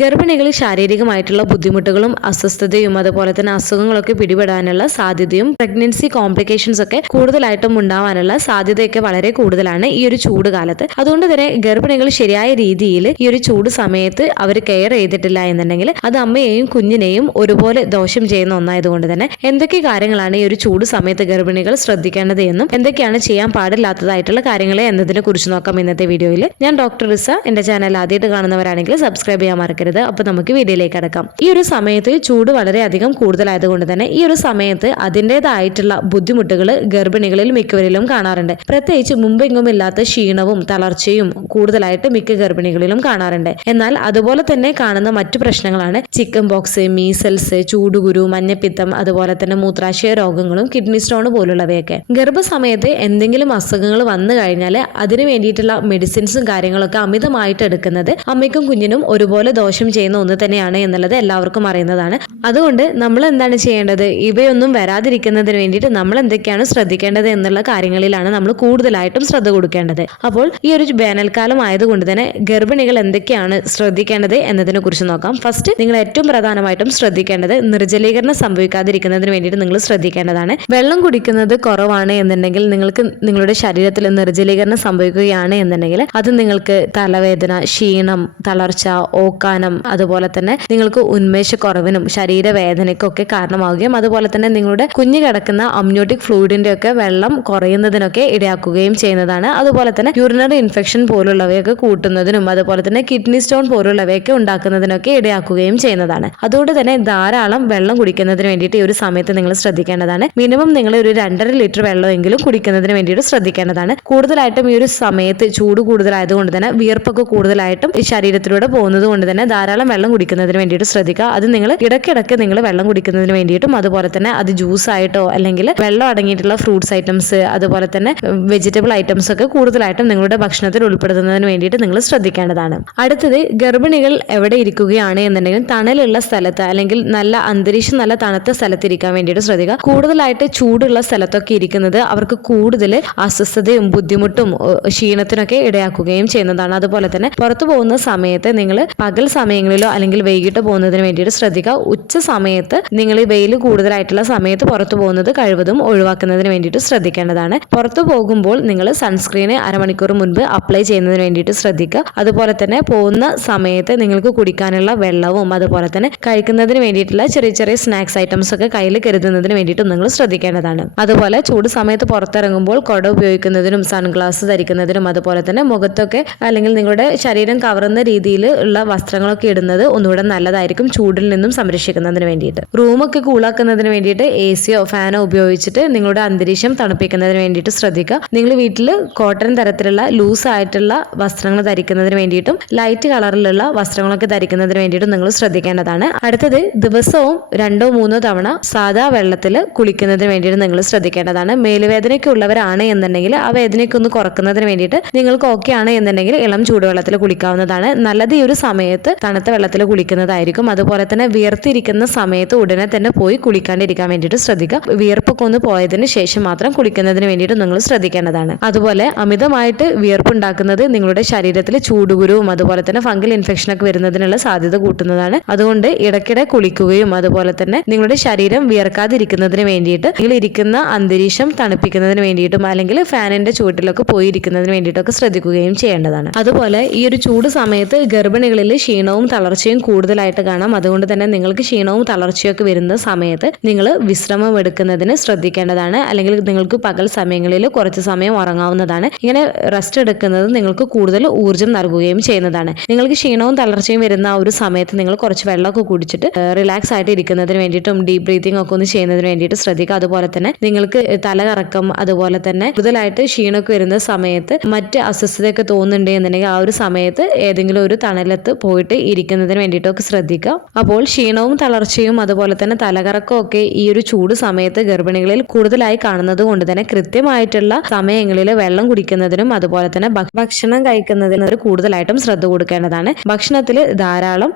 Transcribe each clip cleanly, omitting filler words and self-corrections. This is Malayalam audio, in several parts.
ഗർഭിണികളിൽ ശാരീരികമായിട്ടുള്ള ബുദ്ധിമുട്ടുകളും അസ്വസ്ഥതയും അതുപോലെ തന്നെ അസുഖങ്ങളൊക്കെ പിടിപെടാനുള്ള സാധ്യതയും പ്രഗ്നൻസി കോംപ്ലിക്കേഷൻസ് ഒക്കെ കൂടുതലായിട്ടും ഉണ്ടാവാനുള്ള സാധ്യതയൊക്കെ വളരെ കൂടുതലാണ് ഈ ഒരു ചൂട് കാലത്ത്. അതുകൊണ്ട് തന്നെ ഗർഭിണികൾ ശരിയായ രീതിയിൽ ഈ ഒരു ചൂട് സമയത്ത് അവർ കെയർ ചെയ്തിട്ടില്ല എന്നുണ്ടെങ്കിൽ അത് അമ്മയെയും കുഞ്ഞിനെയും ഒരുപോലെ ദോഷം ചെയ്യുന്ന ഒന്നായതുകൊണ്ട് തന്നെ എന്തൊക്കെ കാര്യങ്ങളാണ് ഈ ഒരു ചൂട് സമയത്ത് ഗർഭിണികൾ ശ്രദ്ധിക്കേണ്ടത് എന്നും എന്തൊക്കെയാണ് ചെയ്യാൻ പാടില്ലാത്തതായിട്ടുള്ള കാര്യങ്ങളെ എന്നതിനെ കുറിച്ച് നോക്കാം ഇന്നത്തെ വീഡിയോയിൽ. ഞാൻ ഡോക്ടർ റിസ. എന്റെ ചാനൽ ആദ്യമായിട്ട് കാണുന്നവരാണെങ്കിൽ സബ്സ്ക്രൈബ് ചെയ്യാൻ മറക്കരുത്. അപ്പൊ നമുക്ക് വീഡിയോയിലേക്ക് കടക്കാം. ഈ ഒരു സമയത്ത് ചൂട് വളരെയധികം കൂടുതലായതുകൊണ്ട് തന്നെ ഈ ഒരു സമയത്ത് അതിൻ്റെതായിട്ടുള്ള ബുദ്ധിമുട്ടുകൾ ഗർഭിണികളിൽ മിക്കവരിലും കാണാറുണ്ട്. പ്രത്യേകിച്ച് മുമ്പെങ്ങും ഇല്ലാത്ത ക്ഷീണവും തളർച്ചയും കൂടുതലായിട്ട് മിക്ക ഗർഭിണികളിലും കാണാറുണ്ട്. എന്നാൽ അതുപോലെ തന്നെ കാണുന്ന മറ്റു പ്രശ്നങ്ങളാണ് ചിക്കൻ ബോക്സ്, മീസൽസ്, ചൂടുകുരു, മഞ്ഞപ്പിത്തം, അതുപോലെ തന്നെ മൂത്രാശയ രോഗങ്ങളും കിഡ്നി സ്റ്റോൺ പോലുള്ളവയൊക്കെ. ഗർഭസമയത്ത് എന്തെങ്കിലും അസുഖങ്ങൾ വന്നു കഴിഞ്ഞാൽ അതിന് വേണ്ടിയിട്ടുള്ള മെഡിസിൻസും കാര്യങ്ങളൊക്കെ അമിതമായിട്ട് എടുക്കുന്നത് അമ്മയ്ക്കും കുഞ്ഞിനും ഒരുപോലെ ദോഷം ചെയ്യുന്ന ഒന്ന് തന്നെയാണ് എന്നുള്ളത് എല്ലാവർക്കും അറിയുന്നതാണ്. അതുകൊണ്ട് നമ്മൾ എന്താണ് ചെയ്യേണ്ടത്? ഇവയൊന്നും വരാതിരിക്കുന്നതിന് വേണ്ടിയിട്ട് നമ്മൾ എന്തൊക്കെയാണ് ശ്രദ്ധിക്കേണ്ടത് എന്നുള്ള കാര്യങ്ങളിലാണ് നമ്മൾ കൂടുതലായിട്ടും ശ്രദ്ധ കൊടുക്കേണ്ടത്. അപ്പോൾ ഈ ഒരു വേനൽക്കാലം ആയതുകൊണ്ട് തന്നെ ഗർഭിണികൾ എന്തൊക്കെയാണ് ശ്രദ്ധിക്കേണ്ടത് എന്നതിനെ കുറിച്ച് നോക്കാം. ഫസ്റ്റ്, നിങ്ങൾ ഏറ്റവും പ്രധാനമായിട്ടും ശ്രദ്ധിക്കേണ്ടത് നിർജ്ജലീകരണം സംഭവിക്കാതിരിക്കുന്നതിന് വേണ്ടിയിട്ട് നിങ്ങൾ ശ്രദ്ധിക്കേണ്ടതാണ്. വെള്ളം കുടിക്കുന്നത് കുറവാണ് എന്നുണ്ടെങ്കിൽ നിങ്ങൾക്ക് നിങ്ങളുടെ ശരീരത്തിൽ നിർജ്ജലീകരണം സംഭവിക്കുകയാണ് എന്നുണ്ടെങ്കിൽ അത് നിങ്ങൾക്ക് തലവേദന, ക്ഷീണം, തളർച്ച, ഓക്കാനം, അതുപോലെ തന്നെ നിങ്ങൾക്ക് ഉന്മേഷക്കുറവിനും ശരീരവേദനയ്ക്കൊക്കെ കാരണമാവുകയും അതുപോലെ തന്നെ നിങ്ങളുടെ കുഞ്ഞു കിടക്കുന്ന അമ്നിയോട്ടിക് ഫ്ലൂയിഡിന്റെ ഒക്കെ വെള്ളം കുറയുന്നതിനൊക്കെ ഇടയാക്കുകയും ചെയ്യുന്നതാണ്. അതുപോലെ തന്നെ യൂറിനറി ഇൻഫെക്ഷൻ പോലുള്ളവയൊക്കെ കൂട്ടുന്നതിനും അതുപോലെ തന്നെ കിഡ്നി സ്റ്റോൺ പോലുള്ളവയൊക്കെ ഉണ്ടാക്കുന്നതിനൊക്കെ ഇടയാക്കുകയും ചെയ്യുന്നതാണ്. അതുകൊണ്ട് തന്നെ ധാരാളം വെള്ളം കുടിക്കുന്നതിന് വേണ്ടിയിട്ട് ഈ ഒരു സമയത്ത് നിങ്ങൾ ശ്രദ്ധിക്കേണ്ടതാണ്. മിനിമം നിങ്ങൾ ഒരു 2.5 ലിറ്റർ വെള്ളമെങ്കിലും കുടിക്കുന്നതിന് വേണ്ടിയിട്ട് ശ്രദ്ധിക്കേണ്ടതാണ്. കൂടുതലായിട്ടും ഈ ഒരു സമയത്ത് ചൂട് കൂടുതലായതുകൊണ്ട് തന്നെ വിയർപ്പൊക്കെ കൂടുതലായിട്ടും ഈ ശരീരത്തിലൂടെ പോകുന്നത് കൊണ്ട് തന്നെ ധാരാളം വെള്ളം കുടിക്കുന്നതിന് വേണ്ടിയിട്ട് ശ്രദ്ധിക്കുക. അത് നിങ്ങൾ ഇടയ്ക്കിടയ്ക്ക് നിങ്ങൾ വെള്ളം കുടിക്കുന്നതിന് വേണ്ടിയിട്ടും അതുപോലെ തന്നെ അത് ജ്യൂസ് ആയിട്ടോ അല്ലെങ്കിൽ വെള്ളം അടങ്ങിയിട്ടുള്ള ഫ്രൂട്ട്സ് ഐറ്റംസ് അതുപോലെ തന്നെ വെജിറ്റബിൾ ഐറ്റംസ് ഒക്കെ കൂടുതലായിട്ടും നിങ്ങളുടെ ഭക്ഷണത്തിൽ ഉൾപ്പെടുത്തുന്നതിന് വേണ്ടിയിട്ട് നിങ്ങൾ ശ്രദ്ധിക്കേണ്ടതാണ്. അടുത്തത്, ഗർഭിണികൾ എവിടെ ഇരിക്കുകയാണ് എന്നുണ്ടെങ്കിൽ തണലുള്ള സ്ഥലത്ത് അല്ലെങ്കിൽ നല്ല അന്തരീക്ഷം, നല്ല തണുത്ത സ്ഥലത്ത് ഇരിക്കാൻ വേണ്ടിയിട്ട് ശ്രദ്ധിക്കുക. കൂടുതലായിട്ട് ചൂടുള്ള സ്ഥലത്തൊക്കെ ഇരിക്കുന്നത് അവർക്ക് കൂടുതൽ അസ്വസ്ഥതയും ബുദ്ധിമുട്ടും ക്ഷീണത്തിനൊക്കെ ഇടയാക്കുകയും ചെയ്യുന്നതാണ്. അതുപോലെ തന്നെ പുറത്തു പോകുന്ന സമയത്ത് നിങ്ങൾ പകൽ സമയങ്ങളിലോ അല്ലെങ്കിൽ വൈകിട്ട് പോകുന്നതിന് വേണ്ടിയിട്ട് ശ്രദ്ധിക്കുക. ഉച്ച സമയത്ത് നിങ്ങൾ ഈ വെയിൽ കൂടുതലായിട്ടുള്ള സമയത്ത് പുറത്തു പോകുന്നത് കഴിവതും ഒഴിവാക്കുന്നതിന് വേണ്ടിയിട്ട് ശ്രദ്ധിക്കേണ്ടതാണ്. പുറത്തു പോകുമ്പോൾ നിങ്ങൾ സൺസ്ക്രീന് അരമണിക്കൂർ മുൻപ് അപ്ലൈ ചെയ്യുന്നതിന് വേണ്ടിയിട്ട് ശ്രദ്ധിക്കുക. അതുപോലെ തന്നെ പോകുന്ന സമയത്ത് നിങ്ങൾക്ക് കുടിക്കാനുള്ള വെള്ളവും അതുപോലെ തന്നെ കഴിക്കുന്നതിന് വേണ്ടിയിട്ടുള്ള ചെറിയ ചെറിയ സ്നാക്സ് ഐറ്റംസ് ഒക്കെ കയ്യിൽ കരുതുന്നതിന് വേണ്ടിയിട്ടും നിങ്ങൾ ശ്രദ്ധിക്കേണ്ടതാണ്. അതുപോലെ ചൂട് സമയത്ത് പുറത്തിറങ്ങുമ്പോൾ കുട ഉപയോഗിക്കുന്നതിനും സൺഗ്ലാസ് ധരിക്കുന്നതിനും അതുപോലെ തന്നെ മുഖത്തൊക്കെ അല്ലെങ്കിൽ നിങ്ങളുടെ ശരീരം കവറുന്ന രീതിയിൽ ഉള്ള വസ്ത്രങ്ങളൊക്കെ ഇടുന്നത് ഒന്നുകൂടെ നല്ലതായിരിക്കും, ചൂടിൽ നിന്നും സംരക്ഷിക്കുന്നതിന് വേണ്ടിയിട്ട്. റൂമൊക്കെ കൂളാക്കുന്നതിന് വേണ്ടിയിട്ട് എസിയോ ഫാനോ ഉപയോഗിച്ചിട്ട് നിങ്ങളുടെ അന്തരീക്ഷം തണുപ്പിക്കുന്നതിന് വേണ്ടിയിട്ട് ശ്രദ്ധിക്കുക. നിങ്ങൾ വീട്ടിൽ കോട്ടൺ തരത്തിലുള്ള ലൂസ് ആയിട്ടുള്ള വസ്ത്രങ്ങൾ ധരിക്കുന്നതിന് വേണ്ടിയിട്ടും ലൈറ്റ് കളറിലുള്ള വസ്ത്രങ്ങളൊക്കെ ധരിക്കുന്നതിന് വേണ്ടിയിട്ടും നിങ്ങൾ ശ്രദ്ധിക്കേണ്ടതാണ്. അടുത്തത്, ദിവസവും 2-3 തവണ സാധാ വെള്ളത്തിൽ കുളിക്കുന്നതിന് വേണ്ടിയിട്ട് നിങ്ങൾ ശ്രദ്ധിക്കേണ്ടതാണ്. മേലുവേദനയൊക്കെ ഉള്ളവരാണ് എന്നുണ്ടെങ്കിൽ ആ വേദനയൊക്കെ ഒന്ന് കുറക്കുന്നതിന് വേണ്ടിയിട്ട് നിങ്ങൾക്ക് ഓക്കെ ആണ് എന്നുണ്ടെങ്കിൽ ഇളം ചൂടുവെള്ളത്തിൽ കുളിക്കാവുന്നതാണ്. നല്ലത് ഈ ഒരു സമയത്ത് തണുത്ത വെള്ളത്തിൽ കുളിക്കുന്നതായിരിക്കും. അതുപോലെ തന്നെ വിയർത്തിരിക്കുന്ന സമയത്ത് ഉടനെ തന്നെ പോയി കുളിക്കാണ്ടിരിക്കാൻ വേണ്ടിയിട്ട് ശ്രദ്ധിക്കുക. വിയർപ്പൊക്കെ ഒന്ന് പോയതിന് ശേഷം മാത്രം കുളിക്കുന്നതിന് വേണ്ടിയിട്ട് നിങ്ങൾ ശ്രദ്ധിക്കേണ്ടതാണ്. അതുപോലെ അമിതമായിട്ട് വിയർപ്പുണ്ടാക്കുന്നത് നിങ്ങളുടെ ശരീരത്തിൽ ചൂടുകുരുവും അതുപോലെ തന്നെ ഫംഗൽ ഇൻഫെക്ഷനൊക്കെ വരുന്നതിനുള്ള സാധ്യത കൂട്ടുന്നതാണ്. അതുകൊണ്ട് ഇടയ്ക്കിടെ കുളിക്കുകയും അതുപോലെ തന്നെ നിങ്ങളുടെ ശരീരം വിയർക്കാതിരിക്കുന്നതിന് വേണ്ടിയിട്ട് നിങ്ങൾ ഇരിക്കുന്ന അന്തരീക്ഷം തണുപ്പിക്കുന്നതിന് വേണ്ടിയിട്ടും അല്ലെങ്കിൽ ഫാനിന്റെ ചുവട്ടിലൊക്കെ പോയി ഇരിക്കുന്നതിന് വേണ്ടിയിട്ടൊക്കെ ശ്രദ്ധിക്കുകയും ചെയ്യേണ്ടതാണ്. അതുപോലെ ഈ ഒരു ചൂട് സമയത്ത് ഗർഭിണികളിൽ ക്ഷീണവും തളർച്ചയും കൂടുതലായിട്ട് കാണാം. അതുകൊണ്ട് തന്നെ നിങ്ങൾക്ക് ക്ഷീണവും തളർച്ചയൊക്കെ വരുന്ന സമയത്ത് നിങ്ങൾ വിശ്രമം എടുക്കുന്നതിന് ശ്രദ്ധിക്കേണ്ടതാണ്. അല്ലെങ്കിൽ നിങ്ങൾക്ക് പകൽ സമയങ്ങളിൽ കുറച്ച് സമയം ഉറങ്ങാവുന്നതാണ്. ഇങ്ങനെ റെസ്റ്റ് എടുക്കുന്നത് നിങ്ങൾക്ക് കൂടുതൽ ഊർജ്ജം നൽകുകയും ചെയ്യുന്നതാണ്. നിങ്ങൾക്ക് ക്ഷീണവും തളർച്ചയും വരുന്ന ആ ഒരു സമയത്ത് നിങ്ങൾ കുറച്ച് വെള്ളമൊക്കെ കുടിച്ചിട്ട് റിലാക്സ് ആയിട്ട് ഇരിക്കുന്നതിന് വേണ്ടിയിട്ടും ഡീപ് ബ്രീതിങ് ഒക്കെ ഒന്ന് ചെയ്യുന്നതിന് വേണ്ടിയിട്ട് ശ്രദ്ധിക്കുക. അതുപോലെ തന്നെ നിങ്ങൾക്ക് തലകറക്കം അതുപോലെ തന്നെ കൂടുതലായിട്ട് ക്ഷീണമൊക്കെ വരുന്ന സമയത്ത് മറ്റ് അസ്വസ്ഥതയൊക്കെ തോന്നുന്നുണ്ട് എന്നുണ്ടെങ്കിൽ ആ ഒരു സമയത്ത് ഏതെങ്കിലും ഒരു തണലത്ത് പോയിട്ട് ഇരിക്കുന്നതിന് വേണ്ടിയിട്ടൊക്കെ ശ്രദ്ധിക്കുക. അപ്പോൾ ക്ഷീണവും തളർച്ചയും അതുപോലെ തന്നെ തലകറക്കവും ഒക്കെ ഈ ഒരു ചൂട് സമയത്ത് ഗർഭിണികളിൽ കൂടുതലായി കാണുന്നത് കൊണ്ട് തന്നെ കൃത്യമായിട്ടുള്ള സമയങ്ങളിൽ വെള്ളം കുടിക്കുന്നതിനും അതുപോലെ തന്നെ ഭക്ഷണം കഴിക്കുന്നതിനും കൂടുതലായിട്ടും ശ്രദ്ധ കൊടുക്കേണ്ടതാണ്. ഭക്ഷണത്തിൽ ധാരാളം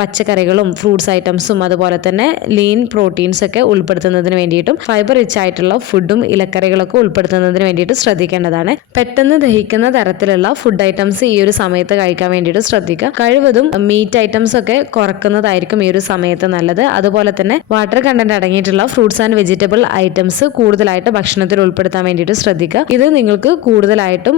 പച്ചക്കറികളും ഫ്രൂട്ട്സ് ഐറ്റംസും അതുപോലെ തന്നെ ലീൻ പ്രോട്ടീൻസ് ഒക്കെ ഉൾപ്പെടുത്തുന്നതിന് വേണ്ടിയിട്ടും ഫൈബർ റിച്ച് ആയിട്ടുള്ള ഫുഡും ഇലക്കറികളൊക്കെ ഉൾപ്പെടുത്തുന്നതിന് വേണ്ടിയിട്ട് ശ്രദ്ധിക്കേണ്ടതാണ്. പെട്ടെന്ന് ദഹിക്കുന്ന തരത്തിലുള്ള ഫുഡ് ഐറ്റംസ് ഈ ഒരു സമയത്ത് കഴിക്കാൻ വേണ്ടിയിട്ട് ശ്രദ്ധിക്കുക. കഴിവതും മീറ്റ് ഐറ്റംസ് ഒക്കെ കുറക്കുന്നതായിരിക്കും ഈ ഒരു സമയത്ത് നല്ലത്. അതുപോലെ തന്നെ വാട്ടർ കണ്ടന്റ് അടങ്ങിയിട്ടുള്ള ഫ്രൂട്ട്സ് ആൻഡ് വെജിറ്റബിൾ ഐറ്റംസ് കൂടുതലായിട്ട് ഭക്ഷണത്തിൽ ഉൾപ്പെടുത്താൻ വേണ്ടിയിട്ട് ശ്രദ്ധിക്കുക. ഇത് നിങ്ങൾക്ക് കൂടുതലായിട്ടും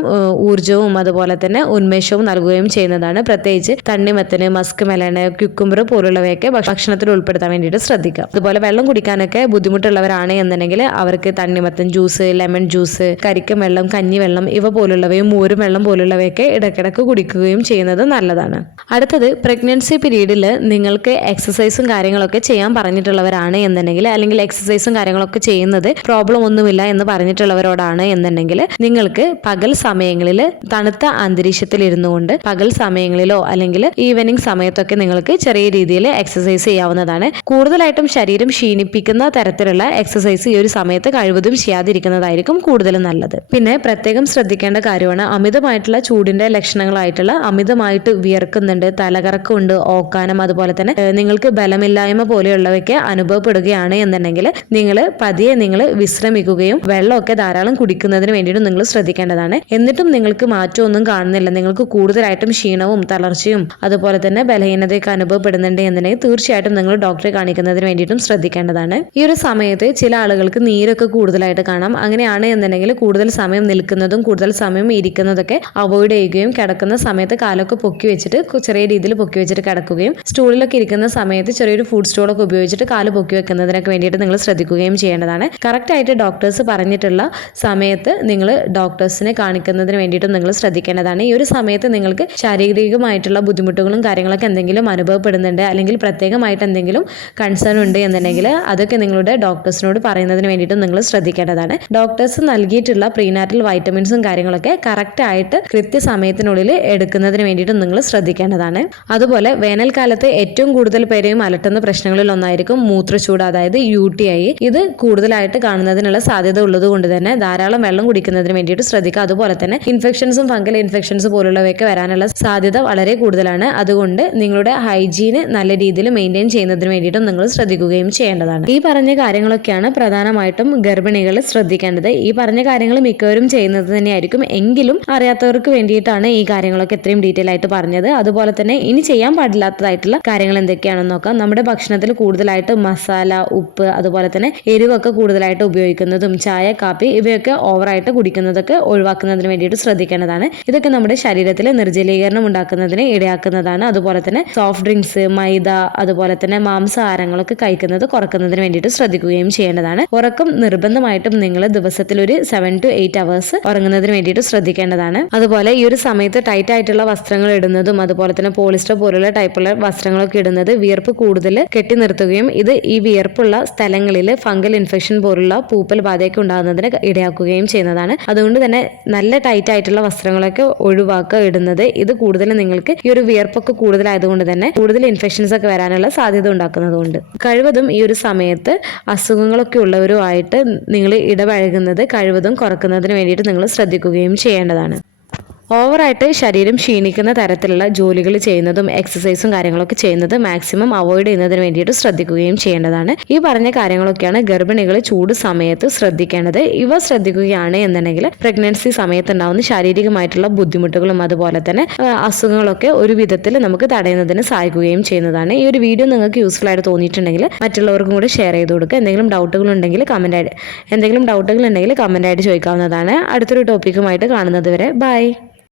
ഊർജ്ജവും അതുപോലെ തന്നെ ഉന്മേഷവും നൽകുകയും ചെയ്യുന്നതാണ്. പ്രത്യേകിച്ച് തണ്ണിമത്തന്, മസ്ക് മെലണ്, ക്യുക്കുംബർ പോലുള്ളവയൊക്കെ ഭക്ഷണത്തിൽ ഉൾപ്പെടുത്താൻ വേണ്ടിയിട്ട് ശ്രദ്ധിക്കുക. അതുപോലെ വെള്ളം കുടിക്കാനൊക്കെ ബുദ്ധിമുട്ടുള്ളവരാണ് എന്നുണ്ടെങ്കിൽ അവർക്ക് തണ്ണിമത്തൻ ജ്യൂസ്, ലെമൺ ജ്യൂസ്, കരിക്കും വെള്ളം, കഞ്ഞിവെള്ളം ഇവ പോലുള്ളവയും മോരും വെള്ളം പോലുള്ളവയൊക്കെ ഇടയ്ക്കിടയ്ക്ക് കുടിക്കുകയും ചെയ്യുന്നത് നല്ലതാണ്. അടുത്തത് പ്രഗ്നൻസി പീരീഡിൽ നിങ്ങൾക്ക് എക്സസൈസും കാര്യങ്ങളൊക്കെ ചെയ്യാൻ പറഞ്ഞിട്ടുള്ളവരാണ് എന്നുണ്ടെങ്കിൽ, അല്ലെങ്കിൽ എക്സസൈസും കാര്യങ്ങളൊക്കെ ചെയ്യുന്നത് പ്രോബ്ലം ഒന്നുമില്ല എന്ന് പറഞ്ഞിട്ടുള്ളവരോടാണ് എന്നുണ്ടെങ്കിൽ, നിങ്ങൾക്ക് പകൽ സമയങ്ങളിൽ തണുത്ത അന്തരീക്ഷത്തിൽ ഇരുന്നുകൊണ്ട് പകൽ സമയങ്ങളിലോ അല്ലെങ്കിൽ ഈവനിങ് സമയത്തൊക്കെ നിങ്ങൾക്ക് ചെറിയ രീതിയിൽ എക്സസൈസ് ചെയ്യാവുന്നതാണ്. കൂടുതലായിട്ടും ശരീരം ക്ഷീണിപ്പിക്കുന്ന തരത്തിലുള്ള എക്സസൈസ് ഈ ഒരു സമയത്ത് കഴിവതും ചെയ്യാതിരിക്കുന്നതായിരിക്കും കൂടുതലും നല്ലത്. പിന്നെ പ്രത്യേകം ശ്രദ്ധിക്കേണ്ട കാര്യമാണ്, അമിതമായിട്ടുള്ള ചൂടിന്റെ ലക്ഷണങ്ങളായിട്ടുള്ള അമിതമായിട്ട് വിയർക്കുന്നുണ്ട്, തലകറക്കമുണ്ട്, ഓക്കാനം, അതുപോലെ തന്നെ നിങ്ങൾക്ക് ബലമില്ലായ്മ പോലെയുള്ളവയൊക്കെ അനുഭവപ്പെടുകയാണ് എന്നുണ്ടെങ്കിൽ നിങ്ങൾ വിശ്രമിക്കുകയും വെള്ളമൊക്കെ ധാരാളം കുടിക്കുന്നതിന് വേണ്ടിയിട്ട് നിങ്ങൾ ശ്രദ്ധിക്കേണ്ടതാണ്. എന്നിട്ടും നിങ്ങൾക്ക് മാറ്റമൊന്നും കാണുന്നില്ല, നിങ്ങൾക്ക് കൂടുതലായിട്ടും ക്ഷീണവും തളർച്ചയും അതുപോലെ തന്നെ ബലഹീനതയൊക്കെ അനുഭവപ്പെടുന്നുണ്ട് എന്നുണ്ടെങ്കിൽ തീർച്ചയായിട്ടും നിങ്ങൾ ഡോക്ടറെ കാണിക്കുന്നതിന് വേണ്ടിയിട്ടും ശ്രദ്ധിക്കേണ്ടതാണ്. ഈ ഒരു സമയത്ത് ചില ആളുകൾക്ക് നീരൊക്കെ കൂടുതലായിട്ട് കാണാം. അങ്ങനെയാണ് എന്നുണ്ടെങ്കിൽ കൂടുതൽ സമയം നിൽക്കുന്നതും കൂടുതൽ സമയം ഇരിക്കുന്നതൊക്കെ അവോയ്ഡ് ചെയ്യുകയും കിടക്കുന്ന സമയത്ത് കാലൊക്കെ പൊക്കി വെച്ചിട്ട് ചെറിയ രീതിയിൽ പൊക്കി വെച്ചിട്ട് കിടക്കുകയും സ്റ്റൂളിലൊക്കെ ഇരിക്കുന്ന സമയത്ത് ചെറിയൊരു ഫുഡ് സ്റ്റൂളൊക്കെ ഉപയോഗിച്ചിട്ട് കാല് പൊക്കി വെക്കുന്നതിനൊക്കെ വേണ്ടിയിട്ട് നിങ്ങൾ ശ്രദ്ധിക്കുകയും ചെയ്യേണ്ടതാണ്. കറക്റ്റായിട്ട് ഡോക്ടേഴ്സ് പറഞ്ഞിട്ടുള്ള സമയത്ത് നിങ്ങൾ ഡോക്ടേഴ്സിനെ കാണിക്കുന്നതിന് വേണ്ടിയിട്ടും നിങ്ങൾ ശ്രദ്ധിക്കേണ്ടതാണ്. ഈ ഒരു സമയത്ത് നിങ്ങൾക്ക് ശാരീരികമായിട്ടുള്ള ബുദ്ധിമുട്ടുകളും കാര്യങ്ങളൊക്കെ എന്തെങ്കിലും അനുഭവപ്പെടുന്നുണ്ട് അല്ലെങ്കിൽ പ്രത്യേകമായിട്ട് എന്തെങ്കിലും കൺസേൺ ഉണ്ട് എന്നുണ്ടെങ്കിൽ അതൊക്കെ നിങ്ങളുടെ ഡോക്ടേഴ്സിനോട് പറയുന്നതിന് വേണ്ടിയിട്ടും നിങ്ങൾ ശ്രദ്ധിക്കേണ്ടതാണ്. ഡോക്ടേഴ്സ് നൽകിയിട്ടുള്ള പ്രീനാറ്റൽ വൈറ്റമിൻസും കാര്യങ്ങളൊക്കെ കറക്റ്റായിട്ട് കൃത്യസമയത്തിനുള്ളിൽ എടുക്കുന്നതിന് വേണ്ടിയിട്ടും നിങ്ങൾ ശ്രദ്ധിക്കേണ്ടതാണ്. അതുപോലെ വേനൽക്കാലത്ത് ഏറ്റവും കൂടുതൽ പേരെയും അലട്ടുന്ന പ്രശ്നങ്ങളിൽ ഒന്നായിരിക്കും മൂത്രച്ചൂട്, അതായത് UTI. ഇത് കൂടുതലായിട്ട് കാണുന്നതിനുള്ള സാധ്യത ഉള്ളത് കൊണ്ട് തന്നെ ധാരാളം വെള്ളം കുടിക്കുന്നതിന് വേണ്ടിയിട്ട് ശ്രദ്ധിക്കുക. അതുപോലെ തന്നെ ഇൻഫെക്ഷൻസും ഫംഗൽ ഇൻഫെക്ഷൻസ് പോലുള്ളവയൊക്കെ വരാനുള്ള സാധ്യത വളരെ കൂടുതലാണ്. അതുകൊണ്ട് നിങ്ങളുടെ ഹൈജീന് നല്ല രീതിയിൽ മെയിൻറ്റെയിൻ ചെയ്യുന്നതിന് വേണ്ടിയിട്ടും നിങ്ങൾ ശ്രദ്ധിക്കുകയും ചെയ്യേണ്ടതാണ്. ഈ പറഞ്ഞ കാര്യങ്ങളൊക്കെയാണ് പ്രധാനമായിട്ടും ഗർഭിണികൾ ശ്രദ്ധിക്കേണ്ടത്. ഈ പറഞ്ഞ കാര്യങ്ങൾ മിക്കവരും ചെയ്യുന്നത് തന്നെയായിരിക്കും, എങ്കിലും അറിയാത്തവർക്ക് വേണ്ടിയിട്ടാണ് ഈ കാര്യങ്ങളൊക്കെ എത്രയും ഡീറ്റെയിൽ ആയിട്ട് പറഞ്ഞത്. അതുപോലെ തന്നെ ഇനി ചെയ്യാൻ പാടില്ലാത്തതായിട്ടുള്ള കാര്യങ്ങൾ എന്തൊക്കെയാണെന്ന് നോക്കാം. നമ്മുടെ ഭക്ഷണത്തിൽ കൂടുതലായിട്ട് മസാല, ഉപ്പ്, അതുപോലെ തന്നെ എരിവൊക്കെ കൂടുതലായിട്ട് ഉപയോഗിക്കുന്നതും ചായ, കാപ്പി ഇവയൊക്കെ ഓവറായിട്ട് കുടിക്കുന്നതൊക്കെ ഒഴിവാക്കുന്നതിന് വേണ്ടിയിട്ട് ശ്രദ്ധിക്കേണ്ടതാണ്. ഇതൊക്കെ നമ്മുടെ ശരീരത്തിൽ നിർജ്ജലീകരണം ഉണ്ടാക്കുന്നതിന് ഇടയാക്കുന്നതാണ്. അതുപോലെ തന്നെ സോഫ്റ്റ് ഡ്രിങ്ക്സ്, മൈദ, അതുപോലെ തന്നെ മാംസാഹാരങ്ങളൊക്കെ കഴിക്കുന്നത് കുറക്കുന്നതിന് വേണ്ടിയിട്ട് ശ്രദ്ധിക്കുകയും ചെയ്യേണ്ടതാണ്. ഉറക്കം നിർബന്ധമായിട്ടും നിങ്ങൾ ദിവസത്തിൽ ഒരു 7 to 8 hours ഉറങ്ങുന്നതിന് വേണ്ടിയിട്ട് ശ്രദ്ധിക്കേണ്ടതാണ്. അതുപോലെ ഈ ഒരു സമയത്ത് ടൈറ്റ് ആയിട്ടുള്ള വസ്ത്രങ്ങൾ ഇടുന്നതും അതുപോലെ തന്നെ പോളിസ്റ്റർ പോലുള്ള ടൈപ്പുള്ള വസ്ത്രങ്ങളൊക്കെ ഇടുന്നത് വിയർപ്പ് കൂടുതൽ കെട്ടി നിർത്തുകയും ഇത് ഈ വിയർപ്പുള്ള സ്ഥലങ്ങളിൽ ഫംഗൽ ഇൻഫെക്ഷൻ പോലുള്ള പൂപ്പൽ ബാധയൊക്കെ ഉണ്ടാകുന്നതിന് ഇടയാക്കുകയും ചെയ്യുന്നതാണ്. അതുകൊണ്ട് തന്നെ നല്ല ടൈറ്റ് ആയിട്ടുള്ള വസ്ത്രങ്ങളൊക്കെ ഒഴിവാക്കുക ഇടുന്നത്. ഇത് കൂടുതൽ നിങ്ങൾക്ക് ഈ ഒരു വിയർപ്പൊക്കെ കൂടുതലായതുകൊണ്ട് തന്നെ കൂടുതൽ ഇൻഫെക്ഷൻസ് ഒക്കെ വരാനുള്ള സാധ്യത ഉണ്ടാക്കുന്നതുകൊണ്ട് കഴിവതും ഈ ഒരു സമയത്ത് അസുഖങ്ങളൊക്കെ ഉള്ളവരുമായിട്ട് നിങ്ങൾ ഇടപഴകുന്നത് കഴിവതും കുറക്കുന്നതിന് വേണ്ടിയിട്ട് നിങ്ങൾ ശ്രദ്ധിക്കുകയും ചെയ്യേണ്ടതാണ്. ഓവറായിട്ട് ശരീരം ക്ഷീണിക്കുന്ന തരത്തിലുള്ള ജോലികൾ ചെയ്യുന്നതും എക്സസൈസും കാര്യങ്ങളൊക്കെ ചെയ്യുന്നത് മാക്സിമം അവോയ്ഡ് ചെയ്യുന്നതിന് വേണ്ടിയിട്ട് ശ്രദ്ധിക്കുകയും ചെയ്യേണ്ടതാണ്. ഈ പറഞ്ഞ കാര്യങ്ങളൊക്കെയാണ് ഗർഭിണികൾ ചൂട് സമയത്ത് ശ്രദ്ധിക്കേണ്ടത്. ഇവ ശ്രദ്ധിക്കുകയാണ് എന്നുണ്ടെങ്കിൽ പ്രഗ്നൻസി സമയത്ത് ഉണ്ടാകുന്ന ശാരീരികമായിട്ടുള്ള ബുദ്ധിമുട്ടുകളും അതുപോലെ തന്നെ അസുഖങ്ങളൊക്കെ ഒരു വിധത്തിൽ നമുക്ക് തടയുന്നതിന് സഹായിക്കുകയും ചെയ്യുന്നതാണ്. ഈ ഒരു വീഡിയോ നിങ്ങൾക്ക് യൂസ്ഫുൾ ആയിട്ട് തോന്നിയിട്ടുണ്ടെങ്കിൽ മറ്റുള്ളവർക്കും കൂടി ഷെയർ ചെയ്ത് കൊടുക്കുക. എന്തെങ്കിലും ഡൗട്ടുകൾ ഉണ്ടെങ്കിൽ കമൻ്റായിട്ട് ചോദിക്കാവുന്നതാണ്. അടുത്തൊരു ടോപ്പിക്കുമായിട്ട് കാണുന്നത് വരെ ബൈ.